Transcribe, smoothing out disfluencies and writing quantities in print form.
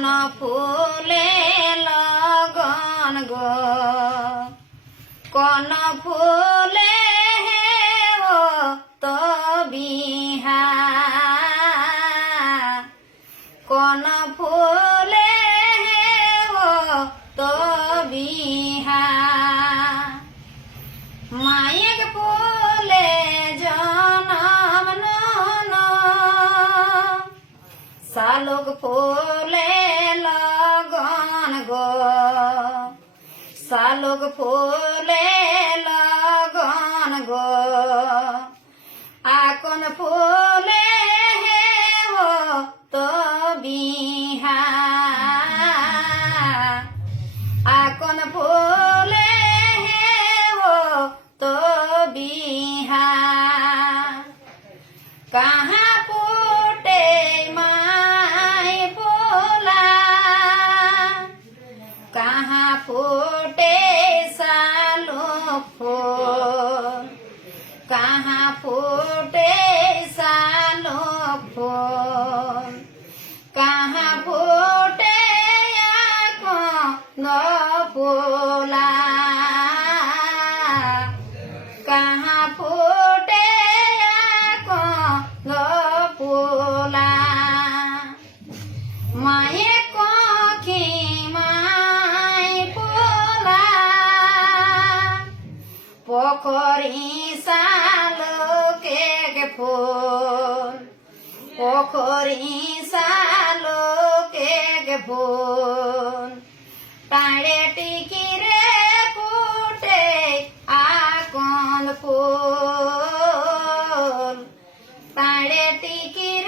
কোন ফুলে লগন গো কোন ফুলে ও তো বিহা কোন ফুলে ও তো বিহা মায়ের ফুলে জনম নন শালুক ফুলে লগন গো শালুক ফুলে লগন গো আকন ফুলে ও তো বিহা আকন ফুলে ও তো বিহা कहाँ फूटे माय फूला कहाँ फूटे सालो फूल कहाँ फूटे सालो फूल कहाँ फूटे न फूला कहाँ फूटे फूला माये कोखी माय फूला पोखरी सालोके फूल पोखरी सालोके फूल टाळे टिकी रे फूटे आकोन फूल टाळे टिकी